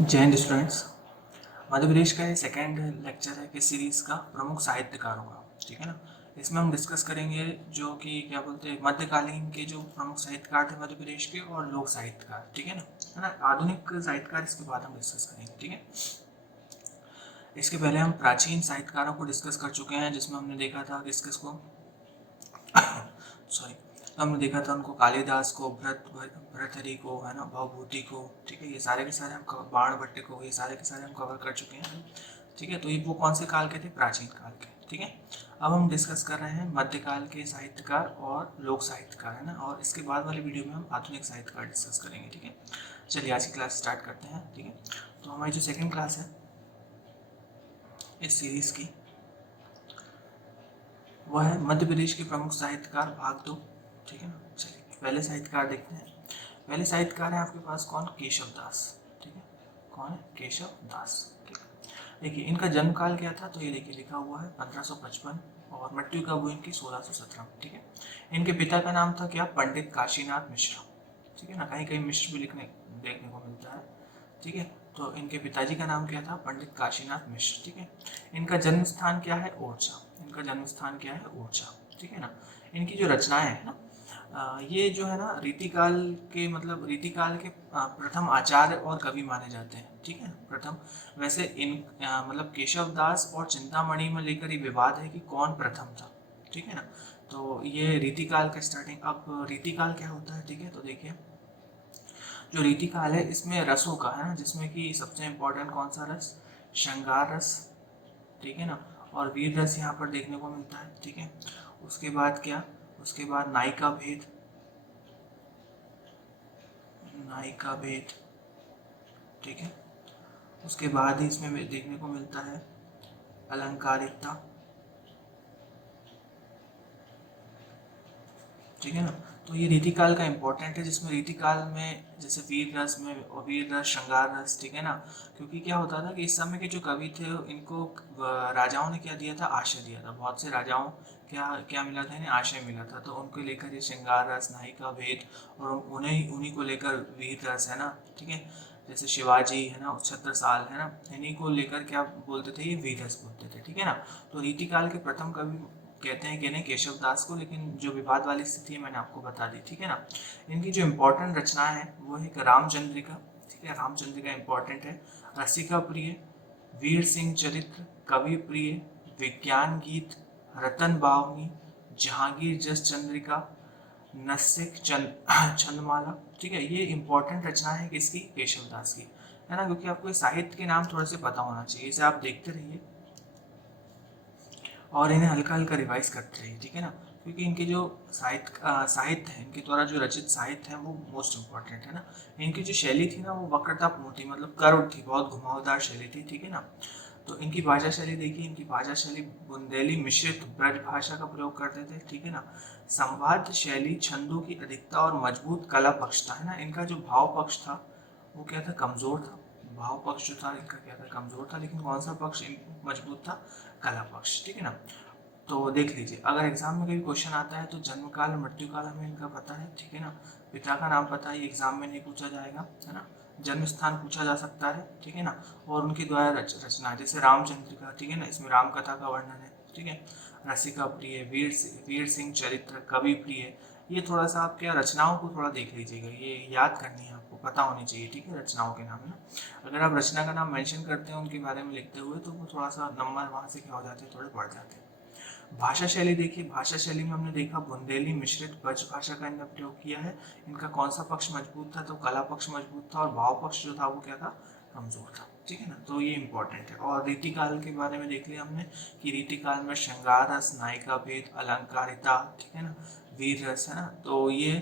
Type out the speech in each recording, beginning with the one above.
जय हिंद स्टूडेंट्स। मध्य प्रदेश का ये सेकेंड लेक्चर है किस सीरीज़ का, प्रमुख साहित्यकारों का। ठीक है ना। इसमें हम डिस्कस करेंगे जो कि क्या बोलते हैं, मध्यकालीन के जो प्रमुख साहित्यकार थे मध्य प्रदेश के, और लोक साहित्यकार। ठीक है ना। आधुनिक साहित्यकार इसके बाद हम डिस्कस करेंगे। ठीक है। इसके पहले हम प्राचीन साहित्यकारों को डिस्कस कर चुके हैं, जिसमें हमने देखा था किस किस को सॉरी। तो हमने देखा था उनको, कालिदास को, भर्तृहरि को, है ना, भवभूति को। ठीक है। ये सारे के सारे हम, बाणभट्ट को, ये सारे के सारे हम कवर कर चुके हैं। ठीक है। तो ये वो कौन से काल के थे? प्राचीन काल के। ठीक है। अब हम डिस्कस कर रहे हैं मध्यकाल के साहित्यकार और लोक साहित्यकार, है ना। और इसके बाद वाली वीडियो में हम आधुनिक साहित्यकार डिस्कस करेंगे। ठीक है। चलिए आज की क्लास स्टार्ट करते हैं। ठीक है। तो हमारी जो सेकेंड क्लास है इस सीरीज़ की, वह है मध्य प्रदेश के प्रमुख साहित्यकार भाग 2। ठीक है ना। चलिए पहले साहित्यकार देखते हैं। पहले साहित्यकार है आपके पास कौन? केशव दास। ठीक है। कौन है? केशव दास। ठीक है। देखिए इनका जन्म काल क्या था, तो ये देखिए लिखा हुआ है 1555, और मृत्यु कब हुई इनकी? 1617। ठीक है। इनके पिता का नाम था क्या? पंडित काशीनाथ मिश्रा। ठीक है ना। कहीं कहीं मिश्र भी लिखने देखने को मिलता है। ठीक है। तो इनके पिताजी का नाम क्या था? पंडित काशीनाथ मिश्र। ठीक है। इनका जन्म स्थान क्या है? ओरछा। इनका जन्म स्थान क्या है? ओरछा। ठीक है ना। इनकी जो रचनाएं हैं ना, ये जो है ना, रीतिकाल के, मतलब रीतिकाल के प्रथम आचार्य और कवि माने जाते हैं। ठीक है। प्रथम, वैसे इन मतलब केशव दास और चिंतामणि में लेकर ये विवाद है कि कौन प्रथम था। ठीक है ना। तो ये रीतिकाल का स्टार्टिंग। अब रीतिकाल क्या होता है? ठीक है। तो देखिए जो रीतिकाल है इसमें रसों का, है ना, जिसमें कि सबसे इम्पोर्टेंट कौन सा रस? श्रृंगार रस। ठीक है ना। और वीर रस यहाँ पर देखने को मिलता है। ठीक है। उसके बाद क्या? उसके बाद नायिका भेद। नायिका भेद। ठीक है। उसके बाद ही इसमें देखने को मिलता है अलंकारिकता। ठीक है ना। तो ये रीतिकाल का इम्पोर्टेंट है, जिसमें रीतिकाल में जैसे वीर रस में, और वीर रस, श्रृंगार रस। ठीक है ना। क्योंकि क्या होता था कि इस समय के जो कवि थे इनको राजाओं ने क्या दिया था? आशय दिया था। बहुत से राजाओं क्या क्या मिला था? इन्हें आशय मिला था। तो उनको लेकर ये श्रृंगार रस, नायिका भेद, और उन्हें उन्हीं को लेकर वीर रस, है ना। ठीक है। जैसे शिवाजी, है ना, 76 साल, है ना, इन्हीं को लेकर क्या बोलते थे? ये वीर रस बोलते थे। ठीक है ना। तो रीतिकाल के प्रथम कवि कहते हैं कि नहीं, केशव दास को, लेकिन जो विवाद वाली स्थिति है मैंने आपको बता दी। ठीक है ना। इनकी जो इम्पोर्टेंट रचना है वो है रामचंद्रिका। ठीक है। रामचंद्रिका इम्पोर्टेंट है। रसिका प्रिय, वीर सिंह चरित्र, कवि प्रिय, विज्ञान गीत, रतन बावनी, जहांगीर जस चंद्रिका, नसिक छंदमाला। ठीक है। ये इंपॉर्टेंट रचना है किसकी? केशव दास की, है ना। क्योंकि आपको साहित्य के नाम थोड़े से पता होना चाहिए, इसे आप देखते रहिए और इन्हें हल्का हल्का रिवाइज करते रहिए। ठीक है ना। क्योंकि इनके जो साहित्य है, इनके द्वारा जो रचित साहित्य है वो मोस्ट इम्पॉर्टेंट है ना। इनकी जो शैली थी ना, वो वक्रतापूर्ण थी, मतलब कर्व थी, बहुत घुमावदार शैली थी। ठीक है ना। तो इनकी भाषा शैली देखिए, इनकी भाषा शैली बुंदेली मिश्रित ब्रज भाषा का प्रयोग करते थे। ठीक है ना। संवाद शैली, छंदों की अधिकता और मजबूत कला पक्ष था, है ना। इनका जो भाव पक्ष था वो क्या था? कमजोर था। भाव पक्ष जो था इनका क्या था? कमजोर था। लेकिन कौन सा पक्ष मजबूत था? कला पक्ष। ठीक है ना। तो देख लीजिए, अगर एग्जाम में कोई क्वेश्चन आता है तो जन्म काल, मृत्यु काल हमें इनका पता है। ठीक है ना। पिता का नाम पता है, ये एग्जाम में नहीं पूछा जाएगा, है ना। जन्म स्थान पूछा जा सकता है। ठीक है ना। और उनके द्वारा रचना, जैसे रामचंद्र का, ठीक है ना, इसमें राम कथा का वर्णन है। ठीक है। रसिका प्रिय, वीर सिंह चरित्र, कवि प्रिय। ये थोड़ा सा आप क्या, रचनाओं को थोड़ा देख लीजिएगा, ये याद करनी है आपको, पता होनी चाहिए। ठीक है। रचनाओं के नाम, है ना। अगर आप रचना का नाम मेंशन करते हैं उनके बारे में लिखते हुए, तो वो थोड़ा सा नंबर वहाँ से क्या हो जाते हैं? थोड़े बढ़ जाते हैं। भाषा शैली देखिए, भाषा शैली में हमने देखा बुंदेली मिश्रित ब्रज भाषा का इन्होंने प्रयोग किया है। इनका कौन सा पक्ष मजबूत था? तो कला पक्ष मजबूत था, और भाव पक्ष जो था वो क्या था? कमजोर था। ठीक है ना। तो ये इंपॉर्टेंट है। और रीतिकाल के बारे में देख लिया हमने कि रीतिकाल में श्रृंगार रस, नायिका भेद, अलंकारिता, ठीक है ना, वीर रस, है ना। तो ये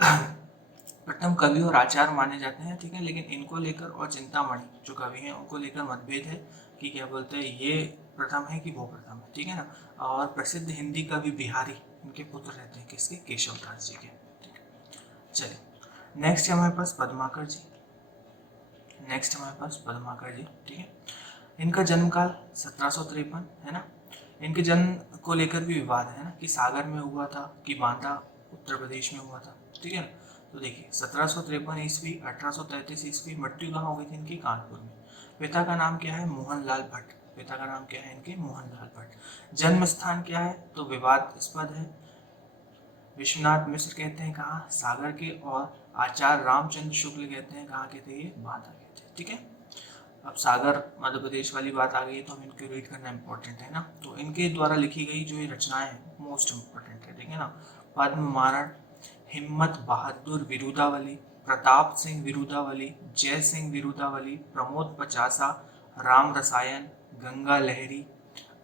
प्रथम कवि और आचार्य माने जाते हैं। ठीक है। लेकिन इनको लेकर और चिंतामणि जो कवि हैं उनको लेकर मतभेद है कि क्या बोलते हैं, ये प्रथम है कि वो प्रथम है। ठीक है ना। और प्रसिद्ध हिंदी कवि बिहारी इनके पुत्र रहते हैं, किसके? केशव दास जी के। ठीक है। चलिए नेक्स्ट है हमारे पास पद्माकर जी। नेक्स्ट हमारे पास पद्माकर जी। ठीक है। इनका जन्म काल 1753, है ना। इनके जन्म को लेकर भी विवाद है ना, कि सागर में हुआ था कि बांदा उत्तर प्रदेश में हुआ था। ठीक है ना। तो देखिए 1753 ईस्वी, 1833 ईस्वी, मृत्यु कहाँ हो गई थी इनकी? कानपुर में। पिता का नाम क्या है? मोहनलाल भट्ट। पिता का नाम क्या है इनके? मोहनलाल भट्ट। जन्म स्थान क्या है? तो विवादास्पद है। विश्वनाथ मिश्र कहते हैं कहाँ? सागर के। और आचार्य रामचंद्र शुक्ल कहते हैं कहाँ के थे? ये बांदा के थे। ठीक है, अब सागर मध्य प्रदेश वाली बात आ गई तो हम इनके रीड करना इंपॉर्टेंट है ना। तो इनके द्वारा लिखी गई जो ये रचनाएं हैं मोस्ट इम्पोर्टेंट है, ठीक है ना। पद्म मारण, हिम्मत बहादुर विरुदावली, प्रताप सिंह विरुदावली, जय सिंह विरुदावली, प्रमोद पचासा, राम रसायन, गंगा लहरी,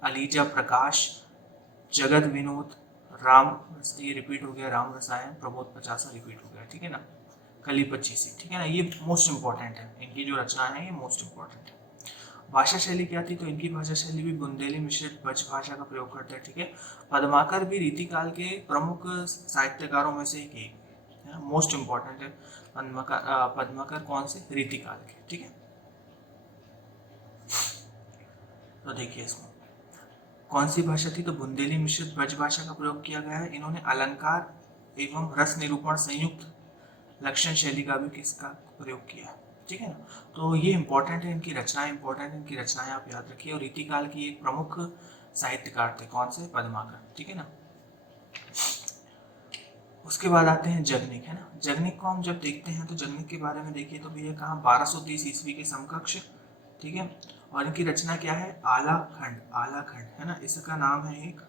अलीजा प्रकाश, जगत विनोद, राम, ये रिपीट हो गया, राम रसायन, प्रमोद पचासा रिपीट हो गया, ठीक है ना। कली 25, ठीक है ना। ये मोस्ट इंपॉर्टेंट है, इनकी जो रचना है ये मोस्ट इंपॉर्टेंट है। भाषा शैली क्या थी? तो इनकी भाषा शैली भी बुंदेली मिश्रित ब्रज भाषा का प्रयोग करते हैं, ठीक है। पद्माकर भी रीतिकाल के प्रमुख साहित्यकारों में से एक है, मोस्ट इंपॉर्टेंट है। पद्माकर कौन से? रीतिकाल के, ठीक है। तो देखिए इसमें कौन सी भाषा थी? तो बुंदेली मिश्रित ब्रज भाषा का प्रयोग किया गया है। इन्होंने अलंकार एवं रस निरूपण संयुक्त लक्षण शैली का भी किसका प्रयोग किया है, ठीक है ना। तो ये इंपॉर्टेंट है, इनकी रचनाएं इंपॉर्टेंट है, इनकी रचनाएं आप याद रखिए। और रीतिकाल की एक प्रमुख साहित्यकार थे, कौन से? पद्माकर, ठीक है ना। उसके बाद आते हैं जगनिक, है ना। जगनिक को हम जब देखते हैं तो जगनिक के बारे में देखिए तो भैया कहाँ 1230 ईस्वी के समकक्ष, ठीक है। और इनकी रचना क्या है? आलाखंड, आलाखंड, है ना। इसका नाम है एक,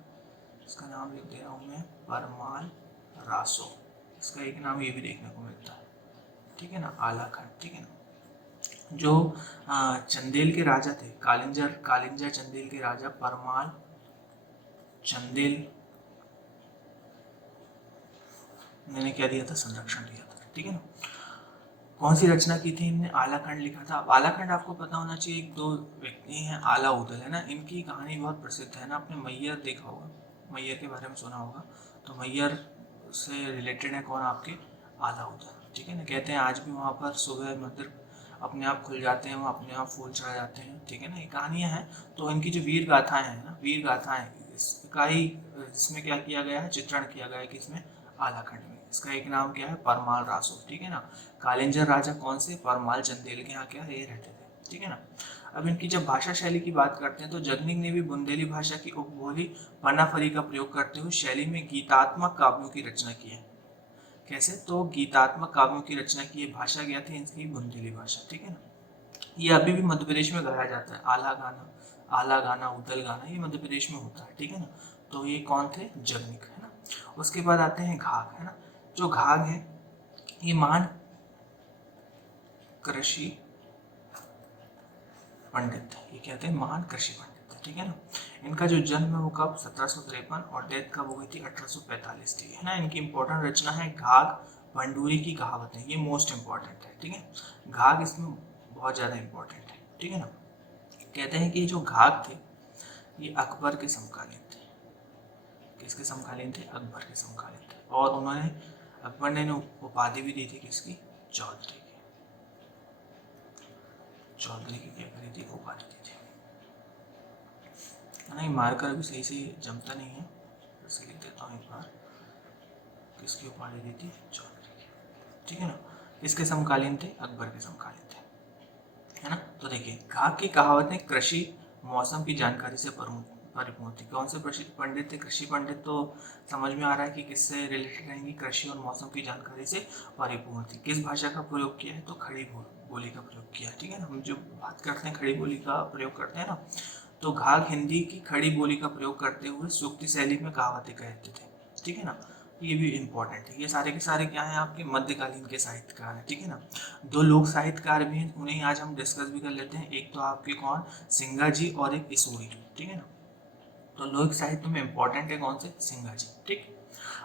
इसका नाम लिख दे रहा हूँ मैं, परमाल रासो। इसका एक नाम ये भी देखने को मिलता है, ठीक है ना, आलाखंड, ठीक है ना। जो चंदेल के राजा थे, कालिंजर चंदेल के राजा परमाल चंदेल, मैंने क्या दिया था? संरक्षण दिया था, ठीक है ना। कौन सी रचना की थी इनने? आलाखंड लिखा था। आलाखंड आपको पता होना चाहिए, एक दो व्यक्ति हैं, आला उदल, है ना। इनकी कहानी बहुत प्रसिद्ध है ना, आपने मैयर देखा होगा, मैयर के बारे में सुना होगा। तो मैयर से रिलेटेड है कौन? आपके आला उदल, ठीक है ना। कहते हैं आज भी वहाँ पर सुबह मंदिर अपने आप खुल जाते हैं, वहाँ अपने आप फूल चढ़ा जाते हैं, ठीक है ना। ये कहानियाँ हैं। तो इनकी जो वीर गाथाएं हैं ना, वीर गाथाएं, इसका ही इसमें क्या किया गया है? चित्रण किया गया है कि इसमें आलाखंड में। इसका एक नाम क्या है? परमाल रासो, ठीक है ना। कालिंजर राजा कौन से? परमाल चंदेल के यहाँ क्या ये रहते थे, ठीक है ना। अब इनकी जब भाषा शैली की बात करते हैं तो जगनिक ने भी बुंदेली भाषा की उपबोली पन्नाफरी का प्रयोग करते हुए शैली में गीतात्मक काव्यों की रचना की है। कैसे? तो गीतात्मक काव्यों की रचना की। ये भाषा क्या थी इनकी? बुंदेली भाषा, ठीक है ना। ये अभी भी मध्य प्रदेश में गाया जाता है, आला गाना, उदल गाना, ये मध्य प्रदेश में होता है, ठीक है ना। तो ये कौन थे? जगनिक, है ना। उसके बाद आते हैं घाघ, है ना। जो घाघ है ये महान कृषि पंडित है, ये कहते हैं महान कृषि पंडित है, ठीक है ना। इनका जो जन्म है वो कब? 1753, और डेथ कब हो गई थी? 1845, ठीक है ना। इनकी इंपॉर्टेंट रचना है घाघ भंडूरी की कहावतें, ये मोस्ट इंपॉर्टेंट है, ठीक है। घाघ इसमें बहुत ज़्यादा इंपॉर्टेंट है, ठीक है ना। कहते हैं कि जो घाघ थे ये अकबर के समकालीन थे। किसके समकालीन थे? अकबर के समकालीन थे। और उन्होंने, अकबर ने उपाधि भी दी थी किसकी? चौधरी की। चौधरी की क्या करी थी? उपाधि दी थी, नहीं मार्कर अभी सही से जमता नहीं है, इसे लिख देता हूँ एक बार। किसकी उपाधि दी थी? चौधरी की, ठीक है ना। इसके समकालीन थे? अकबर के समकालीन थे, है ना। तो देखिए घाघ की कहावतें कृषि मौसम की जानकारी से परिपूर्ण थी। कौन से प्रसिद्ध पंडित थे? कृषि पंडित। तो समझ में आ रहा है कि किससे रिलेटेड रहेंगी? कृषि और मौसम की जानकारी से परिपूर्ण थी। किस भाषा का प्रयोग किया है? तो खड़ी बोली का प्रयोग किया, ठीक है ना। हम जो बात करते हैं खड़ी बोली का प्रयोग करते हैं ना, तो घाघ हिंदी की खड़ी बोली का प्रयोग करते हुए सूक्ति शैली में कहावतें कहते थे, ठीक है ना। ये भी इम्पोर्टेंट है। ये सारे के सारे क्या हैं? आपके मध्यकालीन के साहित्यकार हैं, ठीक है ना। दो लोक साहित्यकार भी हैं, उन्हें आज हम डिस्कस भी कर लेते हैं। एक तो आपके कौन? सिंगा जी और एक ईसूरी, ठीक है ना। तो लोक साहित्य में इम्पोर्टेंट है कौन से? सिंगा जी, ठीक।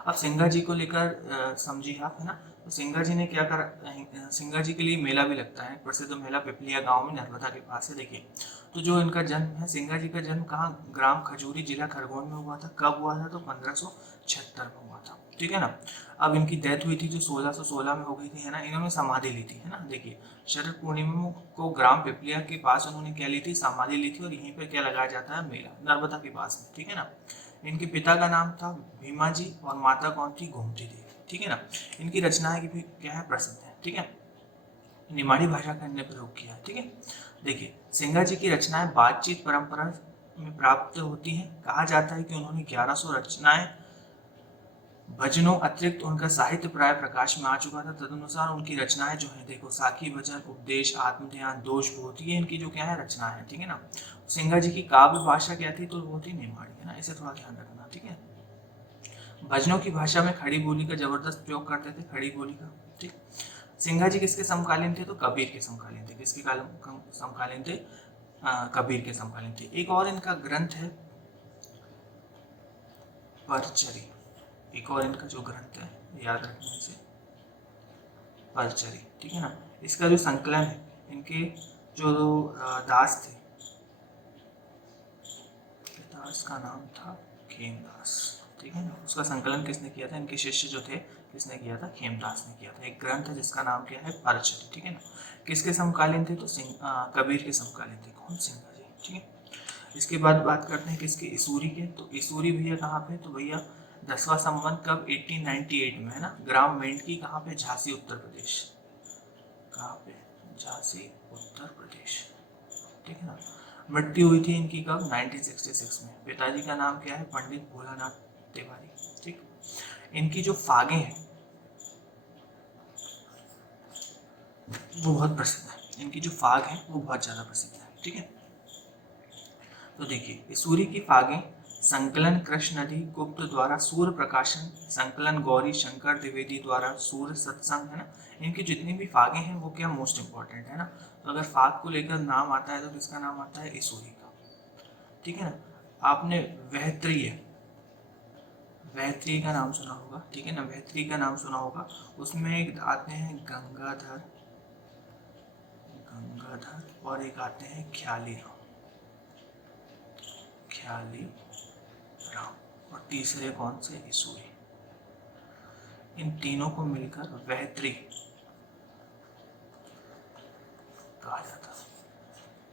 अब सिंगा जी को लेकर समझिए आप, है ना। तो सिंगा जी ने क्या करा? सिंगा जी के लिए मेला भी लगता है, प्रसिद्ध मेला पिपलिया गांव में नर्मदा के पास है, देखिए। तो जो इनका जन्म है, सिंगा जी का जन्म कहाँ? ग्राम खजूरी, जिला खरगोन में हुआ था। कब हुआ था? तो 1576 में हुआ था, ठीक है ना। अब इनकी डेथ हुई थी जो 1616 में हो गई थी, है ना। इन्होंने समाधि ली थी, है ना। देखिए शरद पूर्णिमा को ग्राम पिपलिया के पास उन्होंने क्या ली थी? समाधि ली थी। और यहीं पर क्या लगाया जाता है? मेला, नर्मदा के पास में, ठीक है ना। इनके पिता का नाम था भीमा जी और माता कौन थी? गोमती देवी, ठीक है ना। इनकी रचनाएं भी क्या है, प्रसिद्ध है, ठीक है। निमाड़ी भाषा का इन्होंने प्रयोग किया है, ठीक है। देखिए सिंघा जी की रचनाएं बातचीत परंपरा में प्राप्त होती हैं। कहा जाता है कि उन्होंने 1100 रचनाएं भजनों अतिरिक्त उनका साहित्य प्राय प्रकाश में आ चुका था। तदनुसार उनकी रचनाएं जो है देखो, साखी भजन, उपदेश, आत्मध्यान, दोष बोध, ये इनकी जो क्या है रचना है, ठीक है ना। सिंघा जी की काव्य भाषा क्या थी, तो वो थी निमाड़ी, है ना, इसे थोड़ा ध्यान रखना, ठीक है। भजनों की भाषा में खड़ी बोली का जबरदस्त प्रयोग करते थे, खड़ी बोली का, ठीक। सिंघा जी किसके समकालीन थे, तो कबीर के समकालीन थे। किसके समकालीन थे, कबीर के समकालीन थे। एक और इनका ग्रंथ है परचरी, एक और इनका जो ग्रंथ है, याद रखने से, परचरी, ठीक है ना। इसका जो संकलन है, इनके जो दास थे, दास का नाम था खेमदास, ठीक है ना। उसका संकलन किसने किया था, इनके शिष्य जो थे, किसने किया था, खेमदास ने किया था। एक ग्रंथ है जिसका नाम क्या है, परचरी, ठीक है ना। किसके समकालीन थे, तो कबीर के समकालीन थे। कौन, सिंघा जी, ठीक है। इसके बाद बात करते हैं किसके, इसूरी के। तो इसूरी भैया कहाँ पे, तो भैया 10वां संवत कब, 1898 में, है ना। ग्राम मेंढकी कहाँ पे, झांसी उत्तर प्रदेश, कहाँ पे, झांसी उत्तर प्रदेश, ठीक है ना। मृत्यु हुई थी इनकी कब, 1966 में। पिताजी का नाम क्या है, पंडित भोलानाथ तिवारी, ठीक। इनकी जो फागे हैं वो बहुत प्रसिद्ध है, इनकी जो फाग है वो बहुत ज़्यादा प्रसिद्ध है, ठीक है। तो देखिए इसूरी की फागें, संकलन कृष्ण नदी गुप्त द्वारा सूर्य प्रकाशन, संकलन गौरी शंकर द्विवेदी द्वारा सूर्य सत्संग, है ना। इनकी जितनी भी फागें हैं वो क्या मोस्ट इंपॉर्टेंट है ना। तो अगर फाग को लेकर नाम आता है तो किसका नाम आता है, इसूरी का, ठीक है ना। आपने वहत्रीय, वहत्रीय का नाम सुना होगा, ठीक है ना, वहत्रीय का नाम सुना होगा। उसमें एक आते हैं गंगाधर, गंगाधर, और एक आते हैं ख्याली राम, ख्याली राम, और तीसरे कौन से, इसूरी। इन तीनों को मिलकर वहत्री कहा जाता है,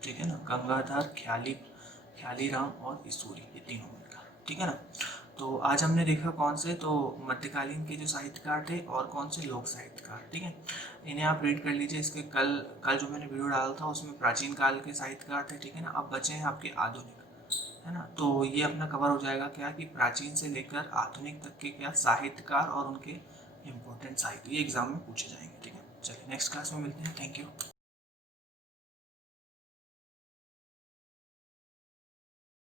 ठीक है ना। गंगाधर, ख्याली, ख्याली राम और इसूरी, ये तीनों मिलकर, ठीक है ना। तो आज हमने देखा कौन से, तो मध्यकालीन के जो साहित्यकार थे और कौन से लोक साहित्यकार, ठीक है। इन्हें आप रीड कर लीजिए। इसके कल कल जो मैंने वीडियो डाला था उसमें प्राचीन काल के साहित्यकार थे, ठीक है ना। अब बचे हैं आपके आधुनिक, है ना। तो ये अपना कवर हो जाएगा क्या, कि प्राचीन से लेकर आधुनिक तक के क्या साहित्यकार और उनके इम्पोर्टेंट साहित्य, ये एग्जाम में पूछे जाएंगे, ठीक है। चलिए नेक्स्ट क्लास में मिलते हैं, थैंक यू।